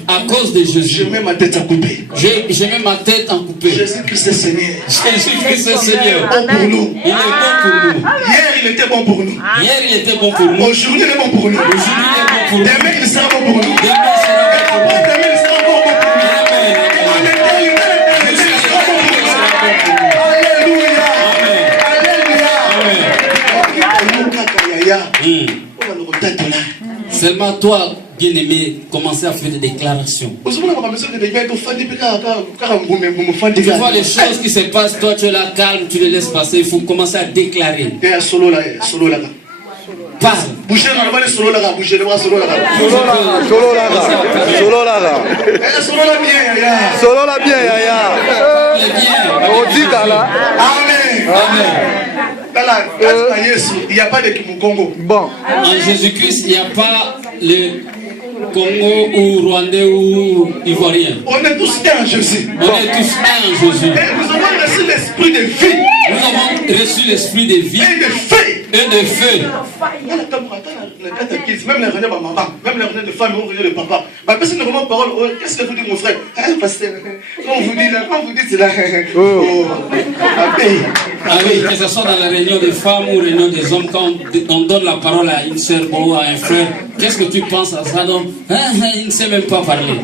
à cause de Jésus, je mets ma tête à couper. Je mets ma tête en coupé. Jésus-Christ est Seigneur. Jésus-Christ est Seigneur. Bon pour nous. Il est bon pour nous. Hier, il était bon pour nous. Hier, il était bon pour nous. Aujourd'hui, il est bon pour nous. Aujourd'hui, il est bon pour nous. Demain, il sera bon pour nous. Demain, il sera bon pour nous. Demain, il sera bon pour nous. Seulement toi, bien-aimé, commencez à faire des déclarations. Tu vois les choses qui se passent, toi tu es là calme, tu les laisses passer, il faut commencer à déclarer. Parle. Amen. Il n'y a pas de Congo. Bon. En Jésus-Christ, il n'y a pas le Congo ou Rwandais ou Ivoirien. On est tous un en Jésus. On est tous un en Jésus. Et nous avons reçu l'esprit de vie. Nous avons reçu l'esprit de vie et de feu. Et de feu. Même les réunions de maman, même les réunions de femme, les réunions de papa. Ma personne ne vraiment parole. Qu'est-ce que vous dites, mon frère? Pasteur, quand vous dites là, quand vous dites là. Ah oui, que ce soit dans la réunion des femmes ou réunion des hommes, quand on donne la parole à une sœur ou à un frère, qu'est-ce que tu penses à ça? Donc, il ne sait même pas parler.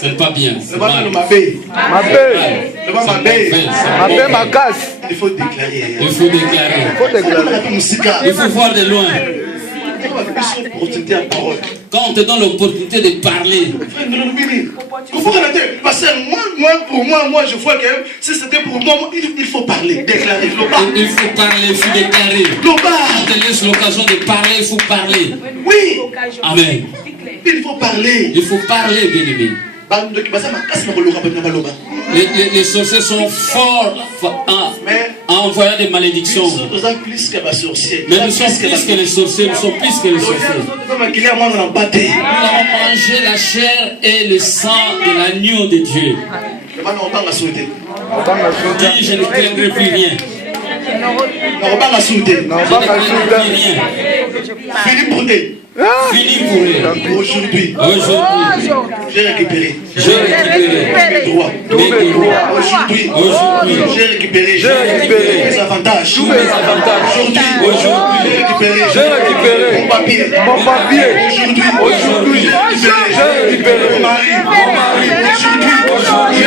C'est pas bien. C'est mal. Ma casse. Il faut déclarer. Il faut déclarer. Il faut voir de loin. l'opportunité à parole. Quand on te donne l'opportunité de parler. Moi, je vois que si c'était pour moi, il faut parler, déclarer. Il faut parler, il faut déclarer. Quand on te laisse l'occasion de parler, il faut parler. Oui. Amen. Il faut parler. Il faut parler, bien-aimé. Les sorciers sont forts à envoyer des malédictions. Mais nous sommes plus que les sorciers. Nous sommes plus que les sorciers. Nous avons mangé la chair et le sang de l'agneau de Dieu. Dis, je ne craindrai plus rien. Fini pour eux. Aujourd'hui, j'ai récupéré mes droits. Aujourd'hui, j'ai récupéré mes avantages. Aujourd'hui, j'ai récupéré mon papier. Aujourd'hui, j'ai récupéré mon mari. Aujourd'hui,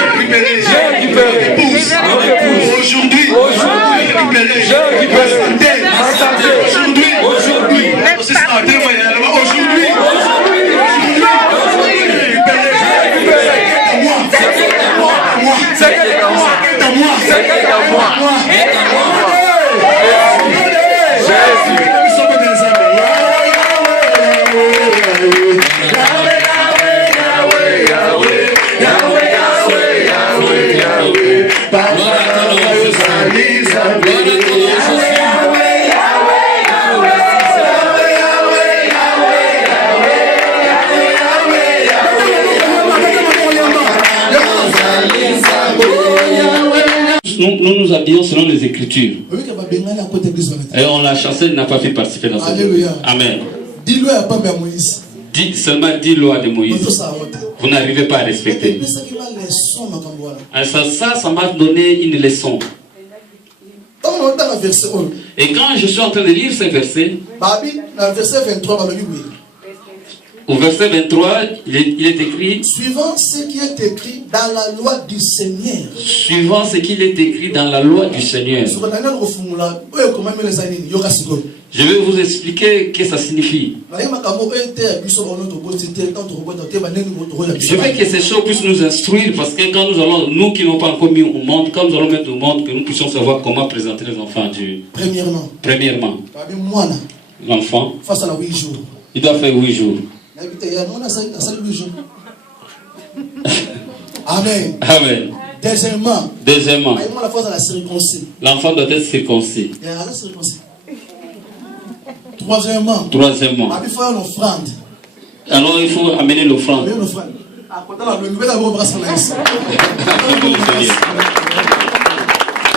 j'ai récupéré l'épouse. Aujourd'hui, j'ai récupéré ma santé. Aujourd'hui, nous habillons selon les Écritures. Et la chanson n'a pas fait participer dans cette vidéo. Amen. Seulement 10 lois de Moïse. Vous n'arrivez pas à respecter. Ça m'a donné une leçon. Et quand je suis en train de lire ces versets, au verset 23, il est écrit: suivant ce qui est écrit dans la loi du Seigneur. Suivant ce qu'il est écrit dans la loi du Seigneur. Je vais vous expliquer ce que ça signifie. Je veux que ces choses puissent nous instruire, parce que quand nous qui n'avons pas encore mis au monde, quand nous allons mettre au monde, que nous puissions savoir comment présenter les enfants à Dieu. Premièrement, l'enfant, il doit faire 8 jours. Amen. Amen. Deuxièmement, l'enfant doit être circoncis. Troisièmement, alors il faut amener l'offrande.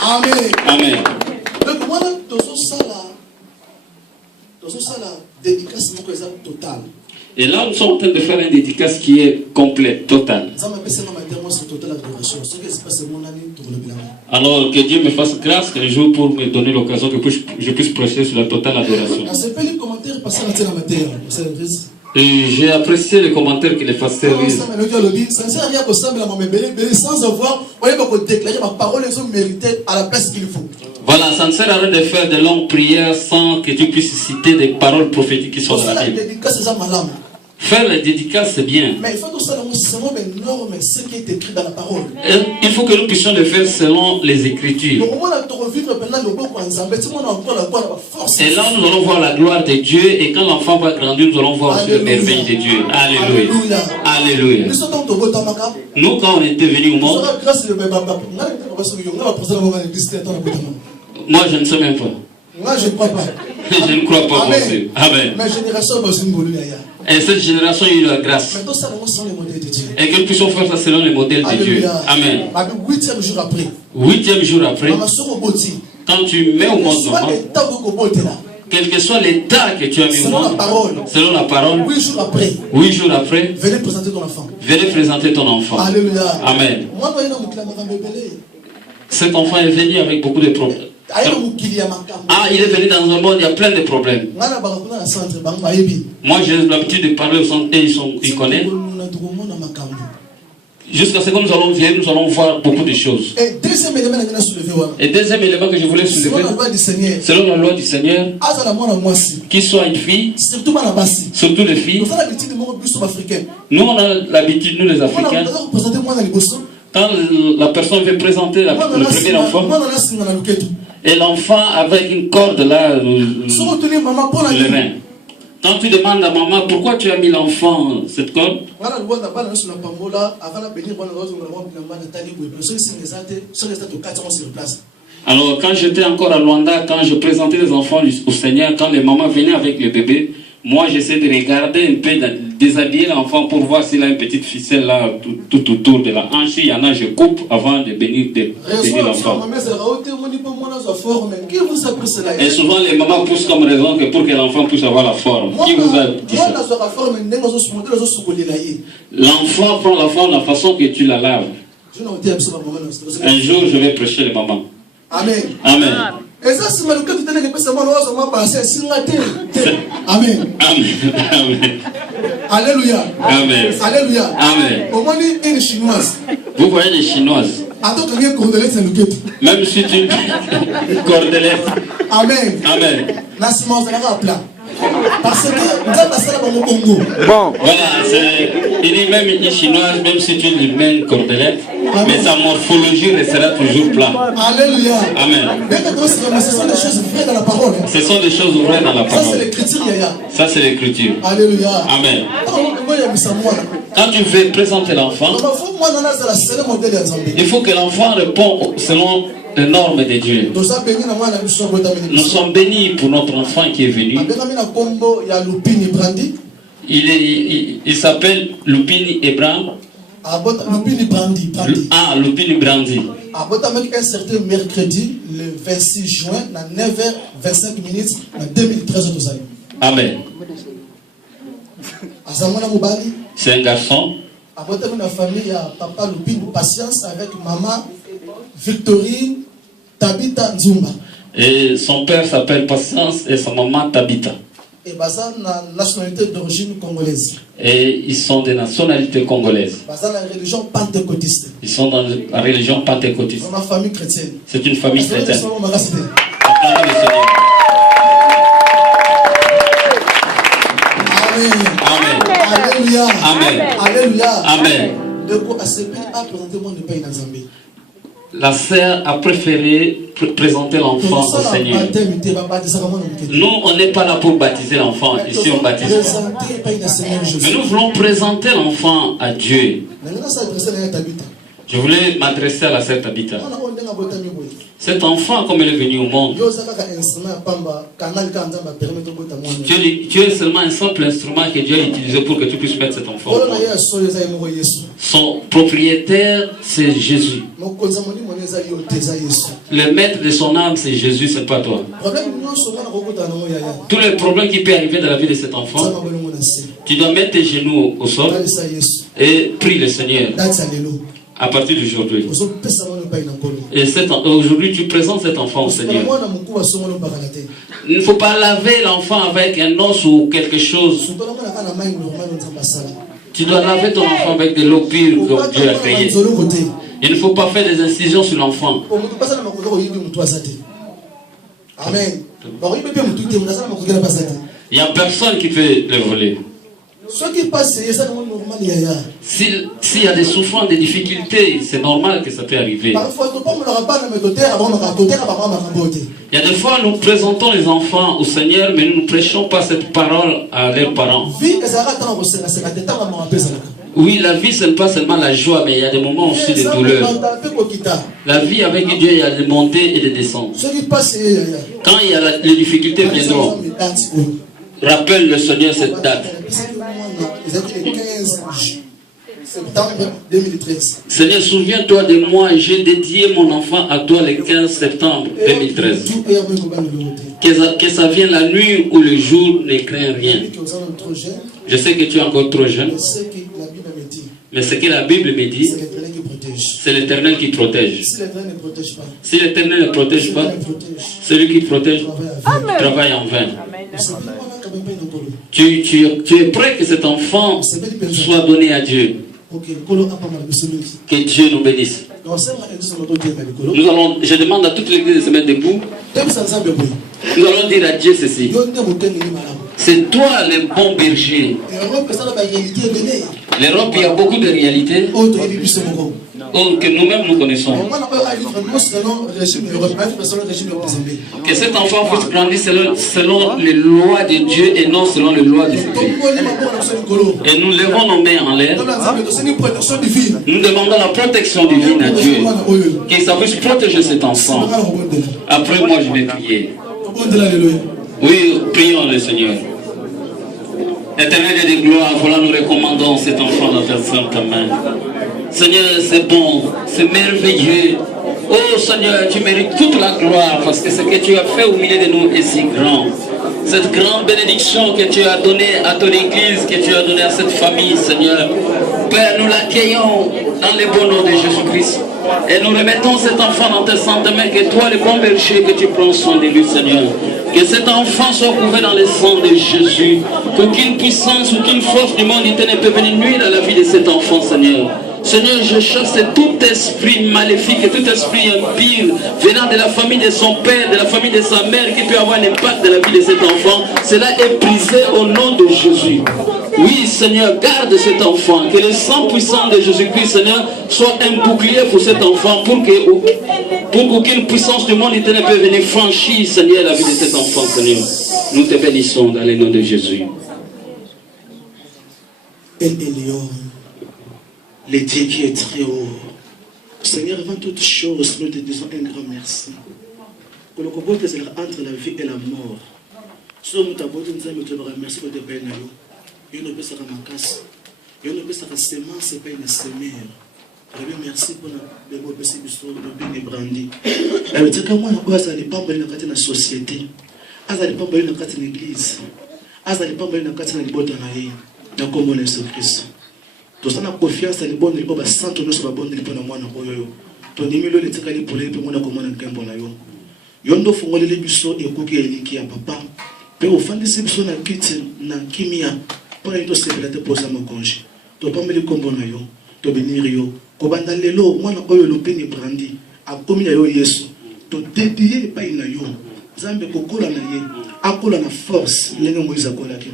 Amen. Amen. Donc moi, et là, nous sommes en train de faire une dédicace qui est complète, totale. Alors que Dieu me fasse grâce que le jour pour me donner l'occasion que je puisse prêcher sur la totale adoration. Et j'ai apprécié les commentaires que les pasteurs disent. Ça ne sert à rien qu'on semble sans avoir, déclarer ma parole et mériter à la place qu'il faut. Voilà, ça ne sert à rien de faire de longues prières sans que tu puisses citer des paroles prophétiques qui sont dans la Bible. Faire la dédicace, c'est bien. Mais il faut que ça soit énorme, ce qui est écrit dans la parole. Il faut que nous puissions le faire selon les Écritures. Et là, nous allons voir la gloire de Dieu. Et quand l'enfant va grandir, nous allons voir aussi les merveilles de Dieu. Alléluia. Alléluia. Nous, quand on était venus au monde, moi, je ne sais même pas. Moi, je ne crois pas. Je ne crois pas. Amen. Amen. Et cette génération a eu la grâce. Et que nous puissions faire ça selon les modèles de Dieu. Amen. 8e jour après, quand tu mets au monde, quel que soit l'état que tu as mis au monde, selon la parole, 8 jours après, venez présenter ton enfant. Venez présenter ton enfant. Alléluia. Amen. Cet enfant est venu avec beaucoup de problèmes. Il est venu dans un monde, il y a plein de problèmes. Moi, j'ai l'habitude de parler au centre et ils connaissent. Jusqu'à ce que nous allons vieillir, nous allons voir beaucoup de choses. Et deuxième élément que je voulais soulever, selon la loi du Seigneur, qu'il soit une fille, surtout les filles. Nous, on a l'habitude, nous les Africains, quand la personne veut présenter le premier enfant, et l'enfant avec une corde là, le rein. Quand tu demandes à maman pourquoi tu as mis l'enfant cette corde, alors quand j'étais encore à Luanda, quand je présentais les enfants au Seigneur, quand les mamans venaient avec le bébé, moi j'essaie de regarder un peu, de déshabiller l'enfant pour voir s'il a une petite ficelle là tout autour de la hanche. Il y en a, je coupe avant de bénir l'enfant. Et souvent les mamans poussent comme raison que pour que l'enfant puisse avoir la forme. Qui vous a dit ça? L'enfant prend la forme de la façon que tu la laves. Un jour je vais prêcher les mamans. Amen. Amen. Amen. Amen. Alléluia. Amen. Alléluia. Amen. Une chinoise. Vous voyez les chinoises. Même si tu cordelette. Amen. Amen. Parce que bon. Voilà, il dit même une chinoise, même si tu lui mets une cordelette, mais sa morphologie restera toujours plat. Alléluia. Amen. Ce sont des choses vraies dans la parole. Ce sont des choses vraies dans la parole. Ça c'est l'écriture. Ça c'est l'écriture. Alléluia. Amen. Quand tu veux présenter l'enfant, il faut que l'enfant réponde selon les normes de Dieu. Nous sommes bénis pour notre enfant qui est venu. Il s'appelle Lupini Ebram. Ah, Lupini Brandi. Un certain mercredi, le 26 juin, à 9h25 en 2013. Amen. C'est un garçon. Une famille à papa Lupini Patience avec maman Victorine Tabita Nzumba. Et son père s'appelle Patience et sa maman Tabita. Et la nationalité d'origine congolaise. Et ils sont de nationalité congolaise. La religion pentecôtiste. Ils sont dans la religion pentecôtiste. C'est une famille chrétienne. C'est une famille chrétienne. Amen. Alléluia. Amen. Alléluia. Amen. La sœur a préféré présenter l'enfant au Seigneur. Nous, on n'est pas là pour baptiser l'enfant. Ici, on baptise. Mais nous voulons présenter l'enfant à Dieu. Je voulais m'adresser à la sœur Tabita. Cet enfant, comme il est venu au monde, tu es seulement un simple instrument que Dieu a utilisé pour que tu puisses mettre cet enfant au monde. Son propriétaire, c'est Jésus. Le maître de son âme, c'est Jésus, c'est pas toi. Tous les problèmes qui peuvent arriver dans la vie de cet enfant, tu dois mettre tes genoux au sol et prie le Seigneur. À partir d'aujourd'hui. Et aujourd'hui, tu présentes cet enfant au Seigneur. Il ne faut pas laver l'enfant avec un os ou quelque chose. Tu dois laver ton enfant avec de l'eau pure que Dieu a créée. Il ne faut pas faire des incisions sur l'enfant. Amen. Il n'y a personne qui peut le voler. S'il y a des souffrances, des difficultés, c'est normal que ça peut arriver. Il y a des fois, nous présentons les enfants au Seigneur, mais nous ne prêchons pas cette parole à leurs parents. Oui, la vie, ce n'est pas seulement la joie, mais il y a des moments aussi de douleur. La vie avec Dieu, il y a des montées et des descentes. Quand il y a les difficultés viendront, rappelle le Seigneur cette date. Septembre 2013. Seigneur, souviens-toi de moi, j'ai dédié mon enfant à toi le 15 septembre 2013. Que ça vienne la nuit ou le jour, ne crains rien. Je sais que tu es encore trop jeune. Mais ce que la Bible me dit, c'est l'Éternel qui protège. Si l'Éternel ne protège pas, celui qui protège travaille en vain. Tu es prêt que cet enfant soit donné à Dieu. Que Dieu nous bénisse. Je demande à toute l'église de se mettre debout. Nous allons dire à Dieu ceci. C'est toi le bon berger. L'Europe, il y a beaucoup de réalités que nous-mêmes nous connaissons. Que cet enfant puisse grandir selon les lois de Dieu et non selon les lois du pays. Et nous levons nos mains en l'air. Nous demandons la protection divine à Dieu. Qu'il puisse protéger cet enfant. Après moi, je vais prier. Oui, prions le Seigneur. Éternel Dieu de gloire, voilà, nous recommandons cet enfant dans ta sainte main. Seigneur, c'est bon, c'est merveilleux. Oh Seigneur, tu mérites toute la gloire parce que ce que tu as fait au milieu de nous est si grand. Cette grande bénédiction que tu as donnée à ton église, que tu as donnée à cette famille, Seigneur. Père, nous l'accueillons dans le bon nom de Jésus-Christ. Et nous remettons cet enfant dans tes saintes mains, que toi, le bon berger, que tu prends soin de lui, Seigneur. Que cet enfant soit couvert dans le sang de Jésus. Qu'aucune puissance, aucune force du monde ne peut venir nuire à la vie de cet enfant, Seigneur. Seigneur, je chasse tout esprit maléfique et tout esprit impur venant de la famille de son père, de la famille de sa mère, qui peut avoir un impact dans la vie de cet enfant. Cela est brisé au nom de Jésus. Oui, Seigneur, garde cet enfant. Que le sang puissant de Jésus-Christ, Seigneur, soit un bouclier pour cet enfant, pour qu'aucune puissance du monde ne peut venir franchir, Seigneur, la vie de cet enfant, Seigneur. Nous te bénissons dans le nom de Jésus. Le Dieu qui est très haut. Seigneur, avant toute chose, nous te disons un grand merci. Que le combat entre la vie et la mort. Si nous t'avons dit, nous te remercions pour te bénir. Il ne peut se ramasser. Il ne peut se ramasser, c'est pas une semeur. Merci pour le beau petit bisou, le bien brandi. La vérité, quand moi, ça n'est pas mal dans la société. Ça n'est pas mal dans l'église. Ça n'est pas mal dans le bon dans le commun de Jésus-Christ. Tout ça n'a confiance à l'ibon de l'ibon, sans ton nom sur la bonne l'ibon à moi na koyo. Ton numéro le tikali pour les pour moi comment na kembo na yo. Yondo fongole le biso et koki eliki ya papa. Pe ofandi se biso na kiti na kimia. Pour les dossiers de la dépose à mon congé. To pas me le combo na yo. To bénir yo. Ko banda lelo moi na koyo lopeni brandi. A komi na yo Yesu. To dédier pa ina yo. Zambe kokola na ye. Akola na force ndenge Moïse akola ki.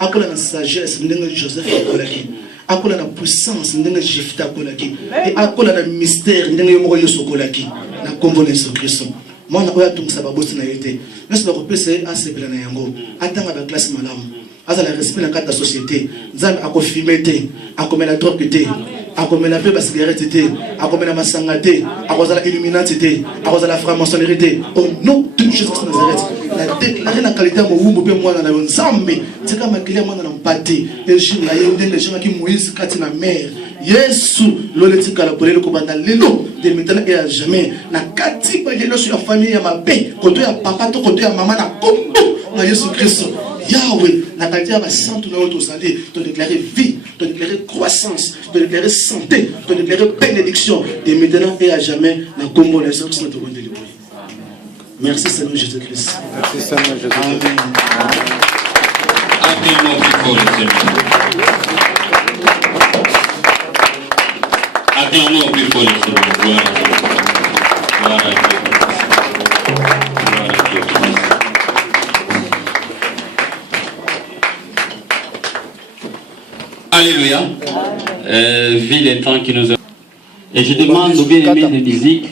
Akola na sagesse ndenge Joseph akola ki. Akola na puissance ndenge Jephthé akolaki et akola na mystère ndenge moko Yesu akolaki na kombo na Yesu Kristo mwana oya tungisa babosi na yete nesi bakopesa asepela na yango atanga ba classe malamu azala respect na kata société nzambe akofime te akomela drogue te akomela pe ba cigarette te akomela masanga te akozala illuminati te akozala franc-maçonnerie te au nom de Jésus de Nazareth la déclarer la qualité mo wumbu pe mwana na nzambe tika makile mwana na mpate et je na yende les gens qui Moïse kati na mer Yesu lole tika la polele ko banda lelo de maintenant et à jamais na kati ba lelo sur la famille ya mabe koto ya papa to koto ya maman na kombo na Yesu Christ Yahweh, la qualité de la santé de notre salé, de déclarer vie, de déclarer croissance, de déclarer santé, de déclarer bénédiction, de maintenant et à jamais, la combo les autres sont de délivrer. Merci Seigneur Jésus-Christ. Merci Seigneur Jésus-Christ. Amen. Acclamons plus fort le Seigneur. Acclamons plus fort le Seigneur. Gloire à Dieu. Gloire à Dieu. Gloire à Dieu. Alléluia. Vu les temps qui nous ont... Et je demande aux bien-aimés de musique